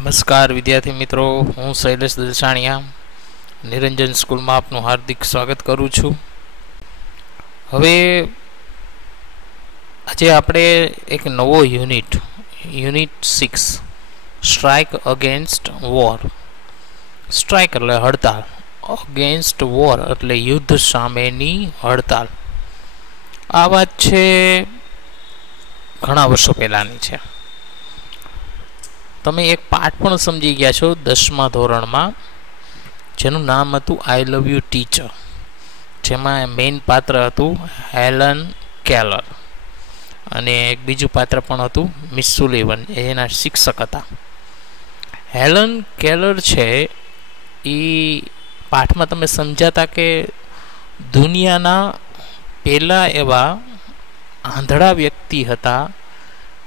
નમસ્કાર વિદ્યાર્થી મિત્રો, હું શૈલેષ દલસાણિયા નિરંજન સ્કૂલમાં આપનું હાર્દિક સ્વાગત કરું છું. હવે આજે આપણે એક નવો unit 6 strike against war. Strike એટલે હડતાલ, અગેન્સ્ટ વોર એટલે યુદ્ધ સામેની હડતાલ. આ વાત છે ઘણા વર્ષો પહેલાંની છે. તમે એક પાઠ પણ સમજી ગયા છો 10મા ધોરણમાં, જેનું નામ હતું આઈ લવ યુ ટીચર, જેમાં મેઇન પાત્ર હતું હેલન કેલર અને એક બીજું પાત્ર પણ હતું મિસ સુલિવન, એના શિક્ષક હતા. હેલન કેલર છે એ પાઠમાં તમે સમજાતા કે દુનિયાના પહેલા એવા આંધળા વ્યક્તિ હતા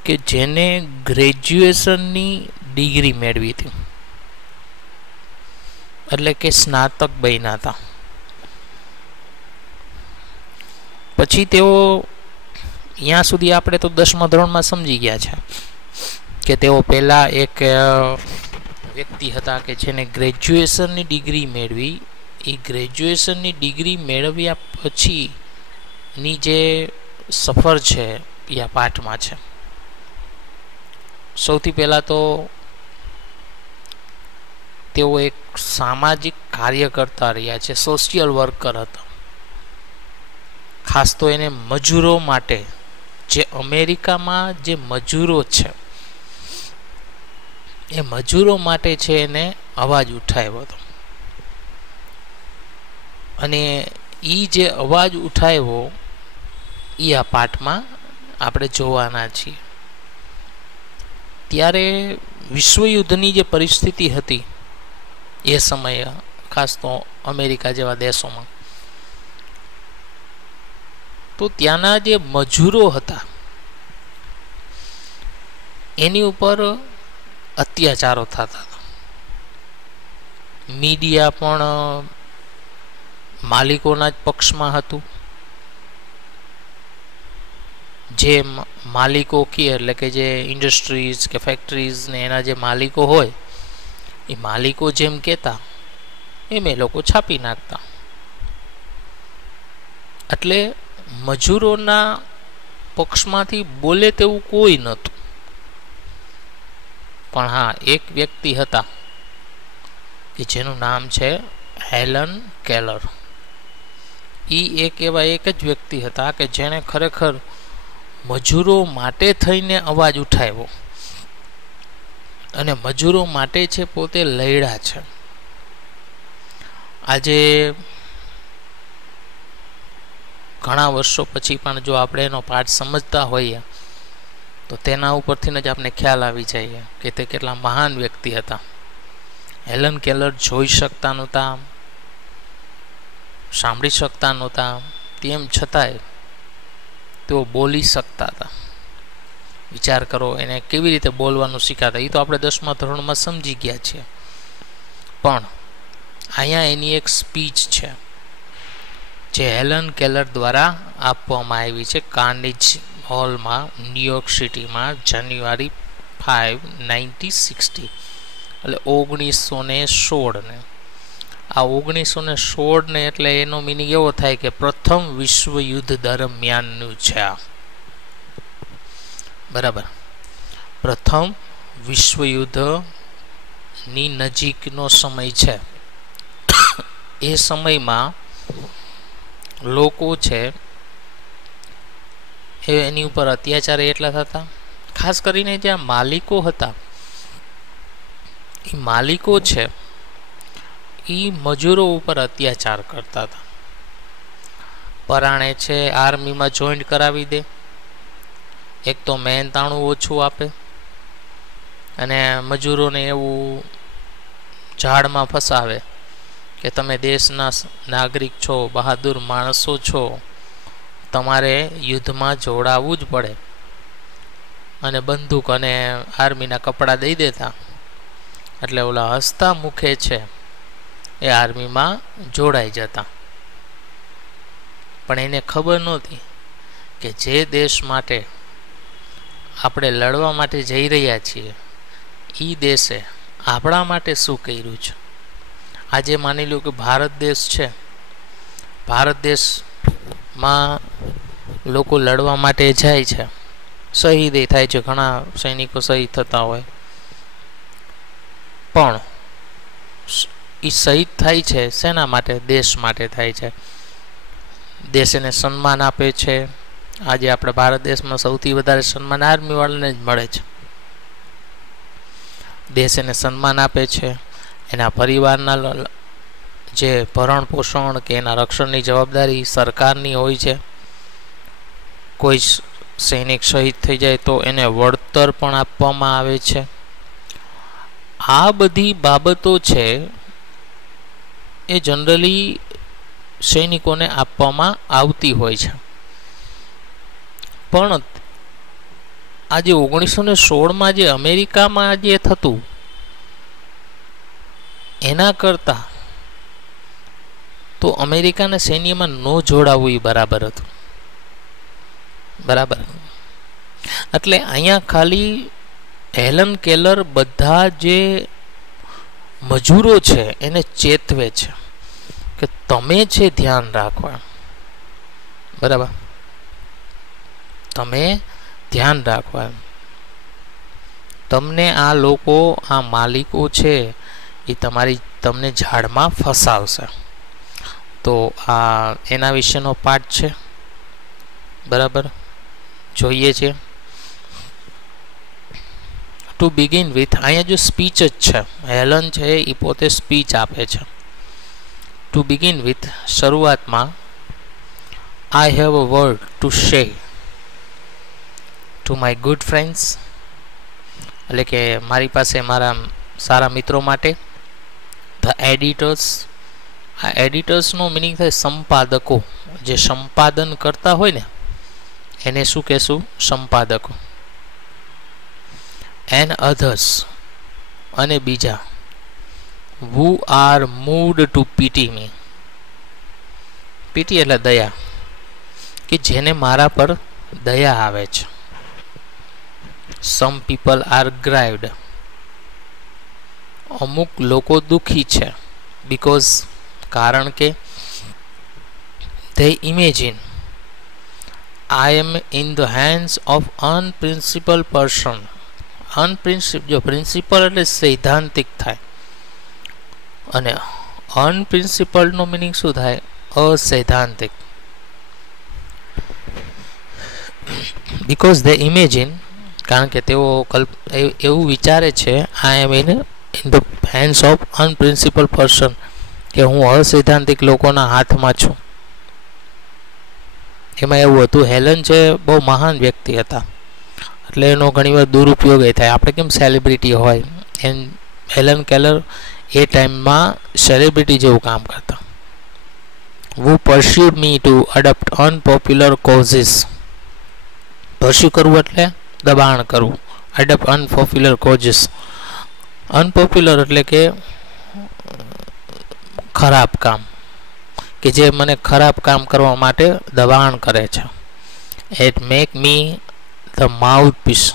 કે જેને ગ્રેજ્યુએશનની ડિગ્રી મેળવી હતી, એટલે કે સ્નાતક બન્યા હતા. પછી તેઓ ત્યાં સુધી આપણે તો 10મા ધોરણમાં સમજી ગયા છે કે તેઓ પહેલાં એક વ્યક્તિ હતા કે જેને ગ્રેજ્યુએશનની ડિગ્રી મેળવી. એ ગ્રેજ્યુએશનની ડિગ્રી મેળવ્યા પછીની જે સફર છે એ આ પાઠમાં છે. સૌથી પહેલાં તો તેઓ એક સામાજિક કાર્યકર્તા રહ્યા છે, સોશિયલ વર્કર હતા. ખાસ તો એને મજૂરો માટે, જે અમેરિકામાં જે મજૂરો છે એ મજૂરો માટે છે એને અવાજ ઉઠાવ્યો હતો. અને એ જે અવાજ ઉઠાવ્યો એ આ પાઠમાં આપણે જોવાના છીએ. ત્યારે વિશ્વયુદ્ધની જે પરિસ્થિતિ હતી એ સમયે, ખાસ તો અમેરિકા જેવા દેશોમાં, તો ત્યાંના જે મજૂરો હતા એની ઉપર અત્યાચારો થતા હતા. મીડિયા પણ માલિકોના જ પક્ષમાં હતું. જે માલિકો કહે, એટલે કે જે ઇન્ડસ્ટ્રીઝ કે ફેક્ટરીઝ ને એના જે માલિકો હોય, એ માલિકો જેમ કહેતા એમ એ લોકો છાપી નાખતા. એટલે મજૂરોના પક્ષમાંથી બોલે તેવું કોઈ નહોતું. પણ હા, એક વ્યક્તિ હતા કે જેનું નામ છે હેલન કેલર. એ એક એવા એક જ વ્યક્તિ હતા કે જેણે ખરેખર મજૂરો માટે થઈને અવાજ ઉઠાવ્યો અને મજૂરો માટે છે પોતે લડ્યા છે. આજે ઘણા વર્ષો પછી પણ જો આપણે એનો પાઠ સમજતા હોઈએ તો તેના ઉપરથી જ આપણે ખ્યાલ આવી જાય કે તે કેટલા મહાન વ્યક્તિ હતા. હેલન કેલર જોઈ શકતા નહોતા, સાંભળી શકતા નહોતા, તેમ છતાંય તેઓ બોલી શકતા હતા. વિચાર કરો, એને કેવી રીતે બોલવાનું શીખાતા. એ તો આપણે 10મા ધોરણમાં સમજી ગયા છીએ. પણ અહીંયા એની એક સ્પીચ છે જે હેલન કેલર દ્વારા આપવામાં આવી છે કાર્નેગી હોલમાં, ન્યુયોર્ક સિટીમાં, જાન્યુઆરી 5, 1960, એટલે 1916 આ 1916 એટલે એનો મિનિંગ એવો થાય કે પ્રથમ વિશ્વયુદ્ધ દરમિયાનનું છે આ. બરાબર, પ્રથમ વિશ્વયુદ્ધની નજીકનો સમય છે. એ સમયમાં લોકો છે એની ઉપર અત્યાચાર એટલા થતા. ખાસ કરીને જ્યાં માલિકો હતા, એ માલિકો છે એ મજૂરો ઉપર અત્યાચાર કરતા હતા. પરાણે છે આર્મીમાં જોઈન્ટ કરાવી દે, એક તો મહેનતાણું ઓછું આપે અને મજૂરોને એવું ઝાડમાં ફસાવે કે તમે દેશના નાગરિક છો, બહાદુર માણસો છો, તમારે યુદ્ધમાં જોડાવવું જ પડે. અને બંદૂક અને આર્મીના કપડાં દઈ દેતા એટલે ઓલા હસતા મુખે છે એ આર્મીમાં જોડાઈ જતા. પણ એને ખબર નહોતી કે જે દેશ માટે આપણે લડવા માટે જઈ રહ્યા છીએ એ દેશે આપણા માટે શું કર્યું છે. આજે માની લો કે ભારત દેશ છે, ભારત દેશમાં લોકો લડવા માટે જાય છે, શહીદ થાય છે, ઘણા સૈનિકો શહીદ થતા હોય, પણ એ શહીદ થાય છે શેના માટે? દેશ માટે થાય છે. દેશ એને સન્માન આપે છે. આજે આપણા ભારત દેશમાં સૌથી વધારે સન્માન આર્મી વાળાને જ મળે છે. દેશ એને સન્માન આપે છે. એના પરિવારના જે ભરણ પોષણ કે એના રક્ષણની જવાબદારી સરકારની હોય છે. કોઈ સૈનિક શહીદ થઈ જાય તો એને વળતર પણ આપવામાં આવે છે. આ બધી બાબતો છે એ જનરલી સૈનિકોને આપવામાં આવતી હોય છે. પણ આજે 1916માં જે અમેરિકામાં જે થતું એના કરતાં તો અમેરિકાના સૈન્યમાં ન જોડાવવું એ બરાબર હતું. બરાબર. એટલે અહીંયા ખાલી હેલન કેલર બધા જે મજૂરો છે એને ચેતવે છે કે તમે છે ધ્યાન રાખો. બરાબર, તમે ધ્યાન રાખો. તમને આ લોકો, આ માલિકો છે એ તમને ઝાડમાં ફસાવશે. તો આ એના વિશેનો પાઠ છે. બરાબર, જોઈએ છે. ટુ બિગિન વિથ, અહીંયા જો સ્પીચ જ છે, હેલન છે એ પોતે સ્પીચ આપે છે. ટુ બિગિન વિથ, શરૂઆતમાં I have a word to શે ટુ માય ગુડ ફ્રેન્ડ્સ, એટલે કે મારી પાસે મારા સારા મિત્રો માટે. ધ એડિટર્સ, આ એડિટર્સનો મિનિંગ થાય સંપાદકો, જે સંપાદન કરતા હોય ને એને શું કહેશું? સંપાદકો. એન્ડ અધર્સ, અને બીજા. who are moved to pity me, pity એટલે દયા, કે જેને મારા પર દયા આવે છે. some people are grieved, અમુક લોકો દુખી છે. because, કારણ કે they imagine I am in the hands of unprincipled person. જો પ્રિન્સિપલ એટલે સૈદ્ધાંતિક થાય, અને અનપ્રિન્સિપલ્ડ નો મિનિંગ શું થાય? અસૈદ્ધાંતિક. because they imagine, કારણ કે તેઓ એવું વિચારે છે I am in the hands of unprincipled person, કે હું અસૈદ્ધાંતિક લોકોના હાથમાં છું. એમાં એવું હતું, હેલન છે બહુ મહાન વ્યક્તિ હતા, એટલે એનો ઘણીવાર દુરુપયોગ એ થાય. આપણે કેમ સેલિબ્રિટી હોય, એમ હેલન કેલર એ ટાઈમમાં સેલિબ્રિટી જેવું કામ કરતા. who pursued me to adopt unpopular causes, pursue કરવું એટલે દબાણ કરવું, adopt unpopular causes. અનપોપ્યુલર એટલે કે ખરાબ કામ, કે જે મને ખરાબ કામ કરવા માટે દબાણ કરે છે. it make me the mouthpiece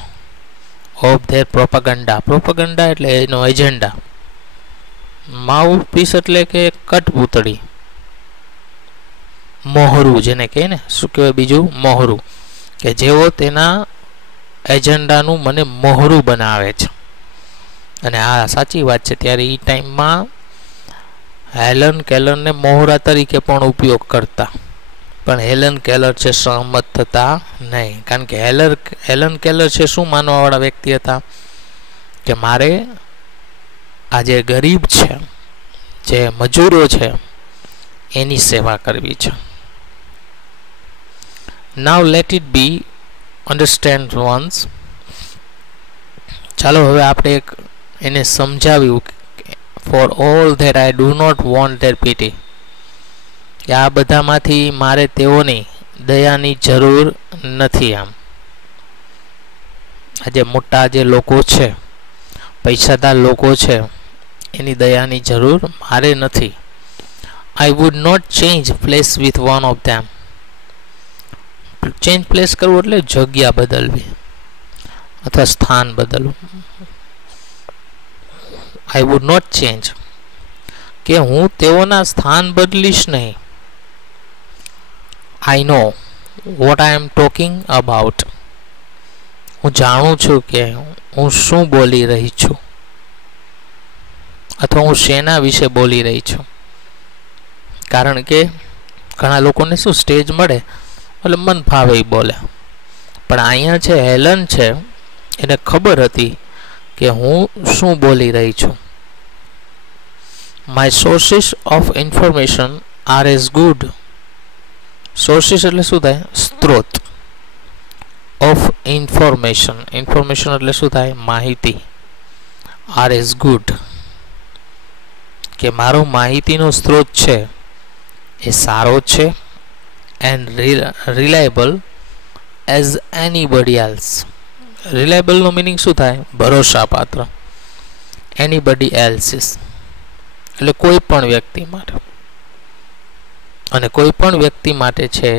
of their propaganda. propaganda એટલે એનો એજન્ડા. માઉથપીસ એટલે કે કઠપૂતળી, મોહરું જેને કહે ને, શું કહેવાય બીજું? મોહરું, કે જેઓ તેના એજન્ડાનું મને મોહરું બનાવે છે. અને આ સાચી વાત છે. ત્યારે એ ટાઈમમાં હેલન કેલરને મોહરા તરીકે પણ ઉપયોગ કરતા, પણ હેલન કેલર છે સહમત થતા નહીં. કારણ કે હેલન કેલર છે શું માનવાવાળા વ્યક્તિ હતા? કે મારે આ જે ગરીબ છે, જે મજૂરો છે, એની સેવા કરવી છે. Now let it be understand once, ચાલો હવે આપણે એને સમજાવ્યું. For all that I do not want their pity, કે આ બધામાંથી મારે તેઓની દયાની જરૂર નથી. આમ આજે મોટા જે લોકો છે, પૈસાદાર લોકો છે, એની દયાની જરૂર મારે નથી. I would not change place with one of them. Change place કરવું એટલે જગ્યા બદલવી અથવા સ્થાન બદલવું. આઈ વુડ નોટ ચેન્જ, કે હું તેઓના સ્થાન બદલીશ નહીં. I know what I am talking about. હું જાણું છું કે હું શું બોલી રહી છું, અથવા હું શેના વિશે બોલી રહી છું. કારણ કે ઘણા લોકોને શું સ્ટેજ મળે એટલે મન ફાવે એ બોલે, પણ અહીંયા છે હેલન છે, એને ખબર હતી કે હું શું બોલી રહી છું. My sources of information are as good. Sources એટલે શું થાય? સ્ત્રોત. ઓફ ઇન્ફોર્મેશન, ઇન્ફોર્મેશન એટલે શું થાય? માહિતી. આર એઝ ગુડ, કે મારો માહિતીનો સ્ત્રોત છે એ સારો છે, and reliable as anybody else. રિલાયબલનો મિનિંગ શું થાય? ભરોસાપાત્ર. એનીબડી એલ્સિસ એટલે કોઈ પણ વ્યક્તિ માટે, અને કોઈ પણ વ્યક્તિ માટે છે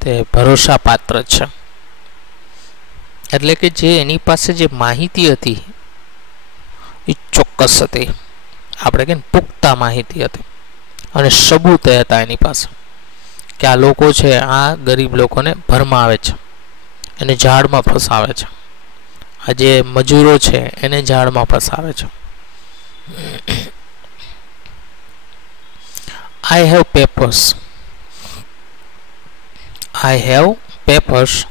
તે ભરોસાપાત્ર છે. એટલે કે જે એની પાસે જે માહિતી હતી એ ચોક્કસ હતી, આપણે કે પુખ્તા માહિતી હતી, અને સબૂત હતા એની પાસે કે આ લોકો છે આ ગરીબ લોકોને ભરમાવે છે, એને ઝાડમાં ફસાવે છે, આ જે મજૂરો છે એને ઝાડમાં ફસાવે છે. I have papers. I have papers.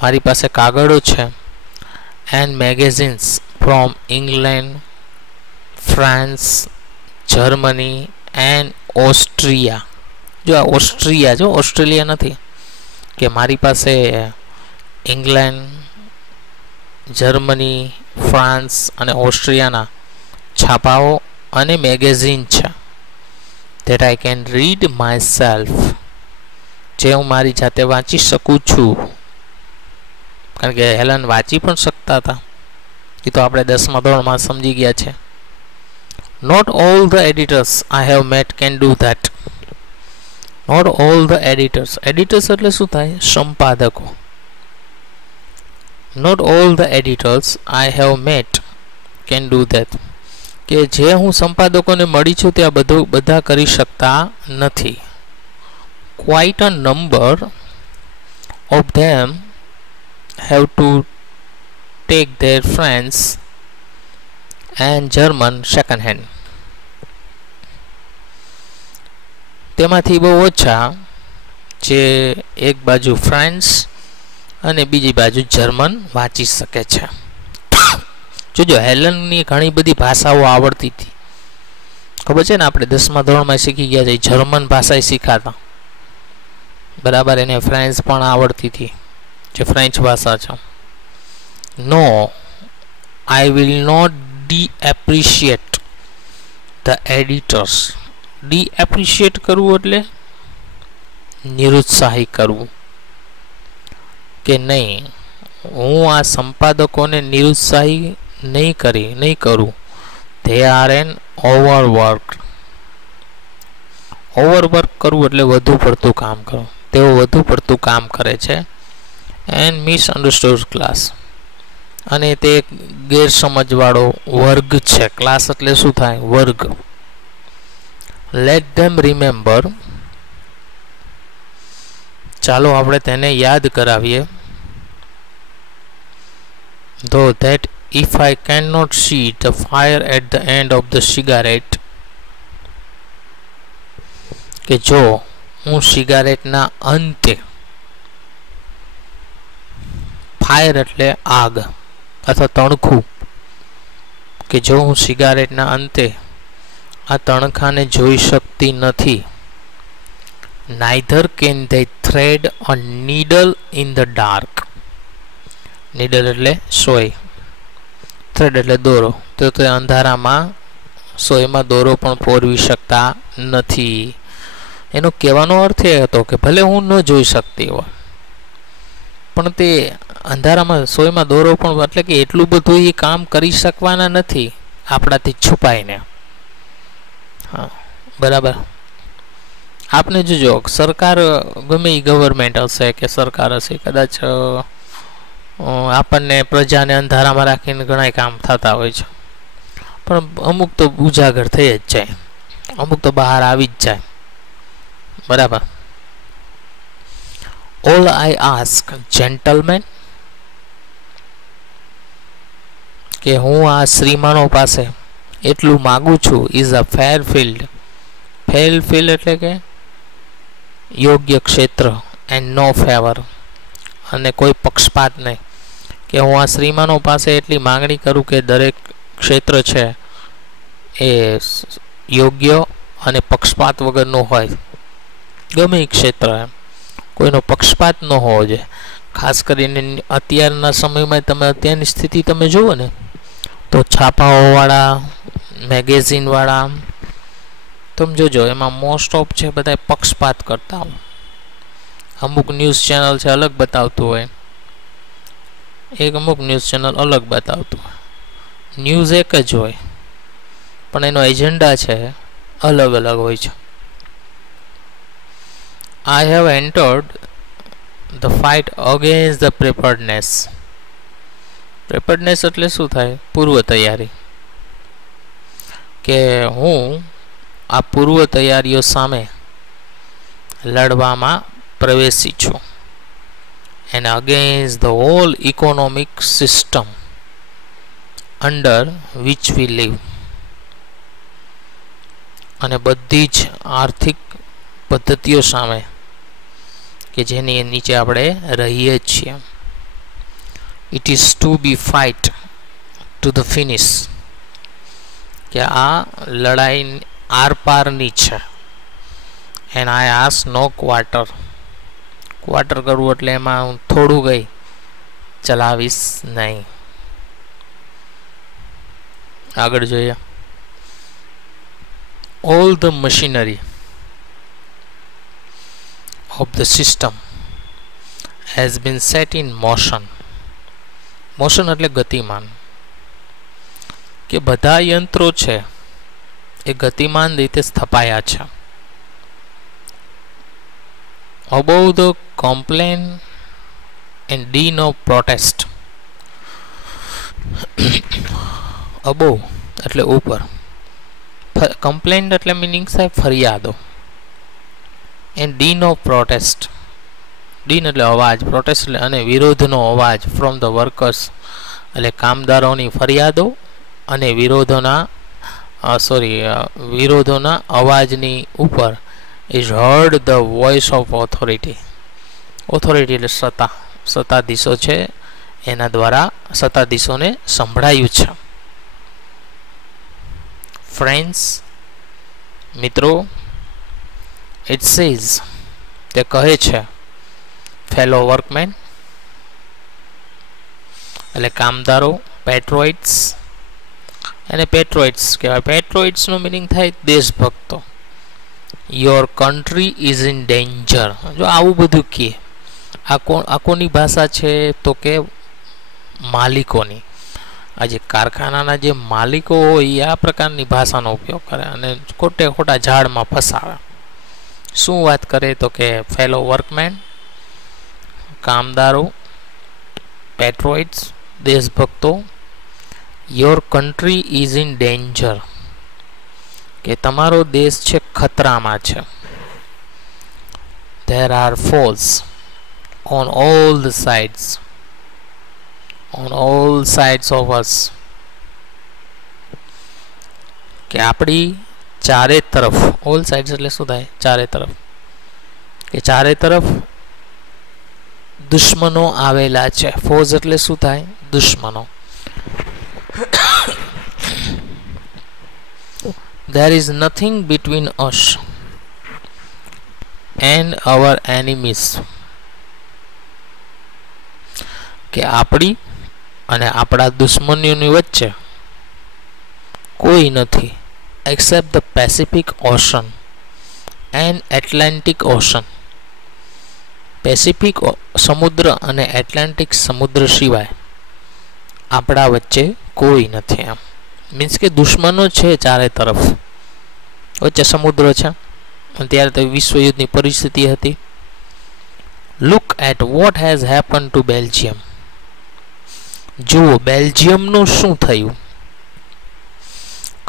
મારી પાસે કાગળો છે. And magazines from England, France, Germany and Austria. જો આ ઓસ્ટ્રિયા, જો ઓસ્ટ્રેલિયા નથી, કે મારી પાસે ઇંગ્લેન્ડ, જર્મની, ફ્રાન્સ અને ઓસ્ટ્રિયાના છાપાઓ અને મેગેઝીન છે. that I can read myself, જે હું મારી જાતે વાંચી શકું છું. કારણ કે હેલન વાંચી પણ શકતા હતા, એ તો આપણે 10મા ધોરણમાં સમજી ગયા છે. Not all the editors I have met can do that. Not all the editors. Editors એટલે શું થાય? સંપાદકો. Not all the editors I have met can do that. કે જે હું સંપાદકોને મળી છું તે આ બધા કરી શકતા નથી. Quite a number of them have to take their French and German second hand. તેમાંથી બહુ ઓછા જે એક બાજુ ફ્રાન્સ અને બીજી બાજુ જર્મન વાંચી શકે છે. જોજો હેલનની ઘણી બધી ભાષાઓ આવડતી હતી, ખબર છે ને, આપણે 10મા ધોરણમાં શીખી ગયા છે. જર્મન ભાષા શીખાતા, બરાબર. એને ફ્રેન્ચ પણ આવડતી હતી, જે ફ્રેન્ચ ભાષા છે. No, I will not depreciate the editors. Depreciate કરવું એટલે નિરુત્સાહી કરવું, કે નહીં, હું આ સંપાદકોને નિરુત્સાહી નહીં કરું. They are an overwork. Overwork કરવું એટલે વધુ પડતું કામ કરવું. તેઓ વધુ પડતું કામ કરે છે. એન્ડ મિસઅન્ડરસ્ટુડ ક્લાસ, અને તે ગેરસમજવાળો વર્ગ છે. ક્લાસ એટલે શું થાય? વર્ગ. લેટ ધેમ રિમેમ્બર. ચાલો આપણે તેને યાદ કરાવીએ. Though that if I cannot see the fire at the end of the cigarette, કે જો હું સિગારેટના અંતે, ફાયર એટલે આગ અથવા તણખું, કે જો હું સિગારેટના અંતે આ તણખાને જોઈ શકતી નથી. Neither can they thread a needle in the dark. Needle એટલે સોય, થ્રેડ એટલે દોરો. તો તે અંધારામાં સોયમાં દોરો પણ પોરવી શકતા નથી. એનો કહેવાનો અર્થ એ હતો કે ભલે હું ન જોઈ શકતી હોય, પણ તે અંધારામાં સોયમાં દોરો પણ, એટલે કે એટલું બધું એ કામ કરી શકવાના નથી આપણાથી છુપાઈને. હા, બરાબર. આપને જોજો, સરકાર ગમે એ ગવર્મેન્ટ હશે કે સરકાર હશે, કદાચ આપણને પ્રજાને અંધારામાં રાખીને ઘણા કામ થતા હોય છે, પણ અમુક તો ઉજાગર થઈ જ જાય, અમુક તો બહાર આવી જ જાય. બરાબર. ઓલ આઈ આસ્ક જેન્ટલમેન, કે હું આ શ્રીમાનો પાસે એટલું માગું છું, is a fair field. Fair field એટલે કે યોગ્ય ક્ષેત્ર, એન્ડ નો ફેવર, અને કોઈ પક્ષપાત નહીં. કે હું આ શ્રીમાનો પાસે એટલી માંગણી કરું કે દરેક ક્ષેત્ર છે એ યોગ્ય અને પક્ષપાત વગરનું હોય. ગમે એ ક્ષેત્ર, એમ કોઈનો પક્ષપાત ન હોવો જોઈએ. ખાસ કરીને અત્યારના સમયમાં તમે અત્યારની સ્થિતિ તમે જુઓ ને તો છાપાઓવાળા, મેગેઝિનવાળા, તમે જોજો એમાં મોસ્ટ ઓફ છે બધા પક્ષપાત કરતા હોય. અમુક ન્યૂઝ ચેનલ છે અલગ બતાવતું હોય, એક અમુક ન્યૂઝ ચેનલ અલગ બતાવતું હોય. ન્યૂઝ એક જ હોય પણ એનો એજન્ડા છે અલગ અલગ હોય છે. I have entered the fight against the preparedness. preparedness એટલે શું થાય? પૂર્વ તૈયારી. કે હું આ પૂર્વ તૈયારીઓ સામે લડવામાં પ્રવેશી છું. and against the whole economic system under which we live. અને બધી જ આર્થિક પદ્ધતિઓ સામે કે જેની નીચે આપણે રહીએ છીએ. It is to be fight to the finish. કે આ લડાઈ આર પારની છે. And I ask no quarter. Quarter કરવું એટલે એમાં હું થોડું કંઈ ચલાવીશ નહીં. આગળ જોઈએ. All the machinery of the system has been set in motion. Motion એટલે ગતિમાન. કે બધા યંત્રો છે એ ગતિમાન રીતે સ્થપાયા છે. above the complaint and din of protest. above એટલે ઉપર, કમ્પ્લેન્ટ એટલે મીનિંગ સાહેબ ફરિયાદો, and dean of protest. Dean એટલે અવાજ, પ્રોટેસ્ટ એટલે અને વિરોધનો અવાજ, ફ્રોમ ધ વર્કર્સ એટલે કામદારોની ફરિયાદો અને વિરોધોના અવાજની ઉપર is hard the voice of authority. Authority એટલે સત્તાધીશો છે એના દ્વારા સત્તાધીશોને સંભળાયું છે. ફ્રેન્ડ્સ, મિત્રો, ઇટ સેઝ તે કહે છે, ફેલો વર્કમેન એટલે કામદારો, પેટ્રોઇટ્સ અને પેટ્રોઇટ્સ કહેવાય. પેટ્રોઇટ્સનો મિનિંગ થાય દેશભક્તો. Your country is in danger. જો આવું બધું કહે, આ કોની ભાષા છે? તો કે માલિકોની. આ જે કારખાનાના જે માલિકો હોય આ પ્રકારની ભાષાનો ઉપયોગ કરે અને ખોટે ખોટા ઝાડમાં ફસાવે. શું વાત કરે? તો કે ફેલો વર્કમેન, કામદારો, પેટ્રોઇટ્સ, દેશભક્તો. Your country is in danger. કે તમારો દેશ છે ખતરામાં છે. There are foes on all the sides, on all sides of us. કે આપણી ચારે તરફ, ઓલ સાઇડ્સ એટલે શું થાય? ચારે તરફ. કે ચારે તરફ દુશ્મનો આવેલા છે. ફોઝ એટલે શું થાય? દુશ્મનો. There is nothing between us and our enemies. કે આપણી અને આપણા દુશ્મનોની વચ્ચે કોઈ નથી, accept the Pacific ocean and Atlantic ocean. Pacific સમુદ્ર અને એટલાન્ટિક સમુદ્ર સિવાય આપણા વચ્ચે કોઈ નથી. એમ મીન્સ કે દુશ્મનો છે ચારે તરફ, વચ્ચે સમુદ્ર છે. ત્યારે તો વિશ્વયુદ્ધની પરિસ્થિતિ હતી. Look at what has happen to Belgium. જુઓ બેલ્જિયમનું શું થયું.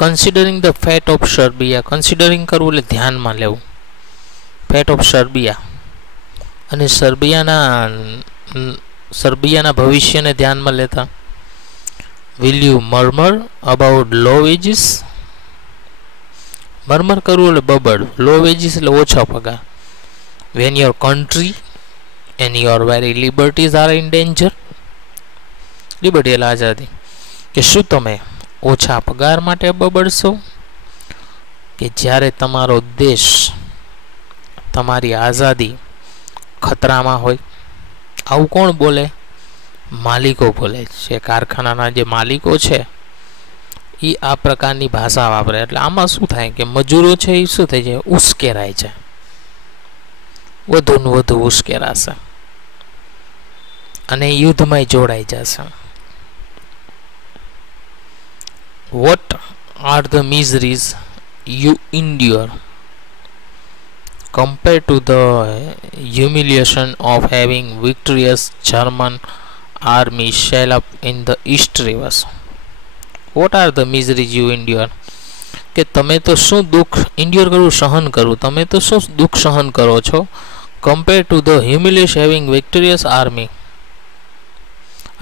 Considering the fate of Serbia, considering કરવું એટલે ધ્યાનમાં લેવું, ફેટ ઓફ સર્બિયા, અને સર્બિયાના ભવિષ્યને ધ્યાનમાં લેતા. Will you murmur about low wages, murmur કરવું એટલે બબડ, લો વેજીસ એટલે ઓછા પગાર. When your country and your very liberties are in danger, liberty એટલે આઝાદી, કે શું તમે ઓછા પગાર માટે બબડશો કે જ્યારે તમારો દેશ, તમારી આઝાદી ખતરામાં હોય? આવું કોણ બોલે? માલિકો બોલે છે. કારખાનાના જે માલિકો છે એ આ પ્રકારની ભાષા વાપરે. એટલે આમાં શું થાય કે મજૂરો છે એ શું થઈ જાય? ઉશ્કેરાય છે, વધુ ને વધુ ઉશ્કેરાશે અને યુદ્ધમાં જોડાઈ જશે. What are the miseries you endure compared to the humiliation of having victorious German army shell up in the East rivers? What are the miseries you endure? કે તમે તો શું દુઃખ ઇન્ડ્યોર કરવું, સહન કરવું, તમે તો શું દુઃખ સહન કરો છો compare to the humiliation having victorious army,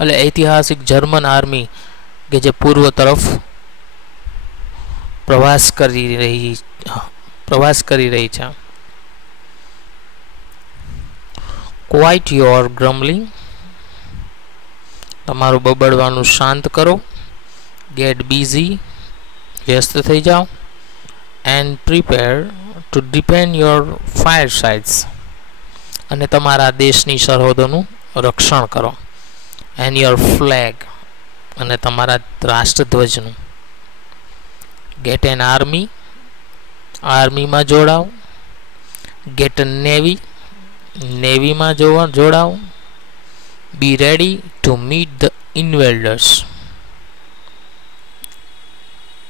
એટલે ઐતિહાસિક જર્મન આર્મી કે જે પૂર્વ તરફ પ્રવાસ કરી રહી છે. ક્વાઇટ યોર ગ્રમ્બલિંગ, તમારું બબડવાનું શાંત કરો. ગેટ બિઝી, વ્યસ્ત થઈ જાઓ. And prepare to defend your fire sides, અને તમારા દેશની સરહદોનું રક્ષણ કરો. એન્ડ યોર ફ્લેગ, અને તમારા રાષ્ટ્રધ્વજનું. ગેટ એન આર્મી, આર્મીમાં જોડાઓ. ગેટ અ નેવી, નેવીમાં જોડાઓ. બી રેડી ટુ મીટ ધ ઇન્વેડર્સ,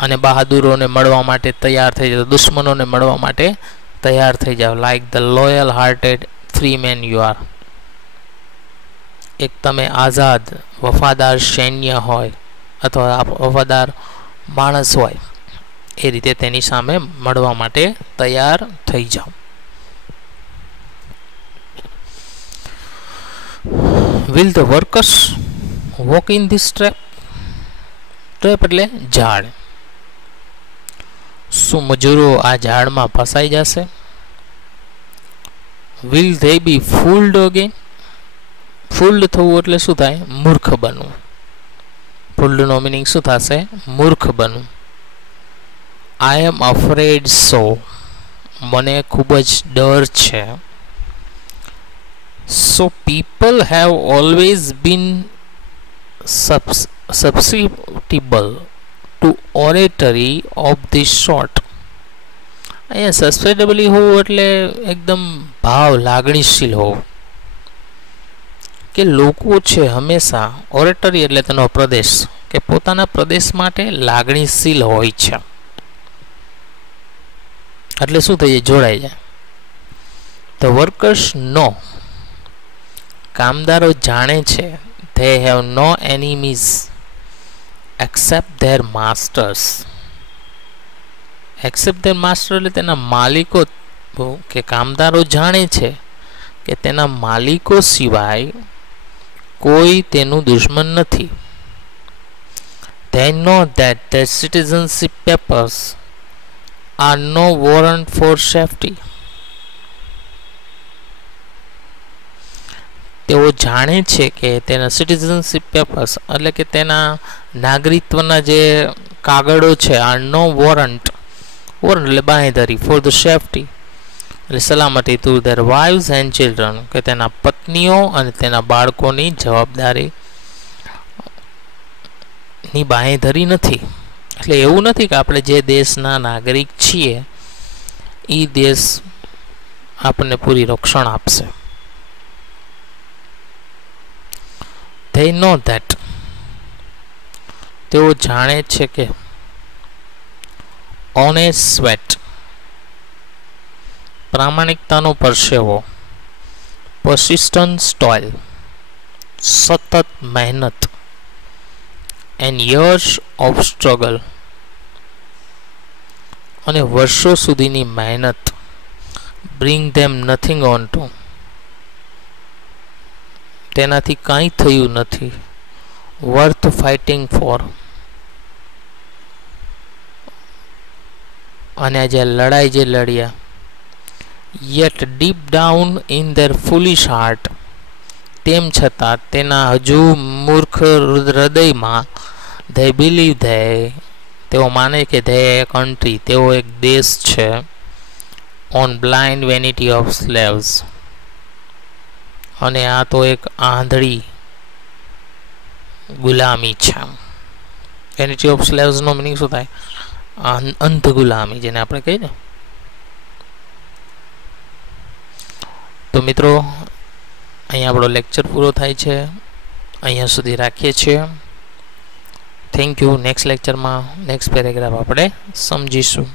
અને બહાદુરોને મળવા માટે તૈયાર થઈ જાઓ, દુશ્મનોને મળવા માટે તૈયાર થઈ જાઓ. Like the loyal hearted free men you are, એક તમે આઝાદ વફાદાર સૈન્ય હોય અથવા વફાદાર માણસ હોય એ રીતે તેની સામે મળવા માટે તૈયાર થઈ જાઓ. Will the workers walk in this trap, trap એટલે ઝાડ. શું મજૂરો આ ઝાડમાં ફસાઈ જશે? વિલ ધે બી ફૂલ્ડ અગેન, ફૂલ્ડ થવું એટલે શું થાય? મૂર્ખ બનવું. ફૂલ્ડનો મિનિંગ શું થશે? મૂર્ખ બનવું. આઈ એમ અફ્રેડ સો, મને ખૂબ જ ડર છે. So people have always been susceptible to oratory of this sort. અહીંયા સબસિટેબલી હોવું એટલે એકદમ ભાવ લાગણીશીલ હોવું, કે લોકો છે હંમેશા, ઓરેટરી એટલે તેનો પ્રદેશ, કે પોતાના પ્રદેશ માટે લાગણીશીલ હોય છે. એટલે શું થઈ જાય? જોડાઈ જાય. ધ વર્કર્સ નો, કામદારો જાણે છે. They have no enemies except their masters, except their master એટલે તેના માલિકો, કે કામદારો જાણે છે કે તેના માલિકો સિવાય કોઈ તેનું દુશ્મન નથી. They know that their citizenship papers are no warrant for safety. તેઓ જાણે છે કે તેના સિટીઝનશીપ પેપર્સ એટલે કે તેના નાગરિકત્વના જે કાગળો છે આર નો વોરંટ, વોરંટ એટલે બાંહેધરી, ફોર ધ સેફટી એટલે સલામતી, to their wives and children કે તેના પત્નીઓ અને તેના બાળકોની જવાબદારી ની બાંહેધરી નથી. એટલે એવું નથી કે આપણે જે દેશના નાગરિક છીએ એ દેશ આપણને પૂરી રક્ષણ આપશે. They know that, તેઓ જાણે છે કે honest sweat પ્રામાણિકતાનો પરસેવો, persistent toil સતત મહેનત, and years of struggle અને વર્ષો સુધીની મહેનત bring them nothing on two, તેનાથી કાંઈ થયું નથી. વર્થ ફાઇટિંગ ફોર, અને આ જે લડાઈ જે લડ્યા, yet deep down in their foolish heart, તેમ છતાં તેના હજુ મૂર્ખ હૃદયમાં ધે બિલીવ ધે, તેઓ માને કે ધે કન્ટ્રી, તેઓ એક દેશ છે, on blind vanity of slaves, અને આ તો એક આંધળી ગુલામી છે. વેનિટી ઓફ સ્લેવ્સનો મિનિંગ શું થાય? અંધ ગુલામી, જેને આપણે કહીએ ને. તો મિત્રો, અહીંયા આપણો લેક્ચર પૂરો થાય છે. અહીંયા સુધી રાખીએ છીએ. Thank you. નેક્સ્ટ લેક્ચરમાં નેક્સ્ટ પેરેગ્રાફ આપણે સમજીશું.